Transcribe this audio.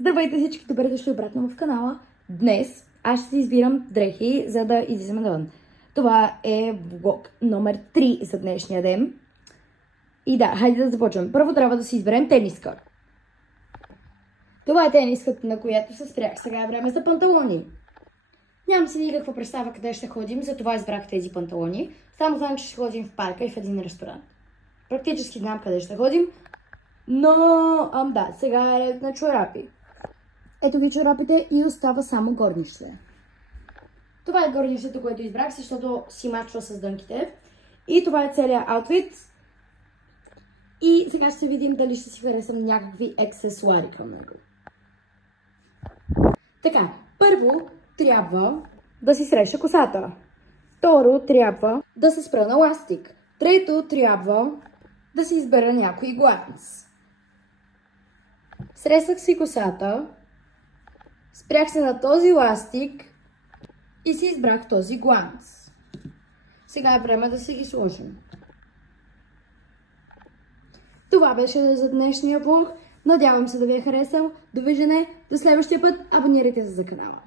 Здравейте всички, добре дошли обратно в канала. Днес аз ще си избирам дрехи, за да излизаме навън. Това е влог номер 3 за днешния ден. И да, хайде да започваме. Първо трябва да си изберем тениска. Това е тениската, на която се спрях. Сега е време за панталони. Нямам си никаква представа къде ще ходим, затова избрах тези панталони. Само знам, че ще ходим в парка и в един ресторант. Практически знам къде ще ходим, но да, сега е на чорапи. Ето ви чорапите и остава само горнище. Това е горнището, което избрах, защото си мачва с дънките. И това е целият аутфит. И сега ще видим дали ще си харесам някакви аксесуари към него. Така, първо трябва да си среша косата. Второ трябва да се спра на ластик. Трето трябва да си избера някой гланц. Сресах си косата. Спрях се на този ластик и си избрах този гланц. Сега е време да си ги сложим. Това беше за днешния влог. Надявам се да ви е харесал. Довиждане до следващия път. Абонирайте се за канала.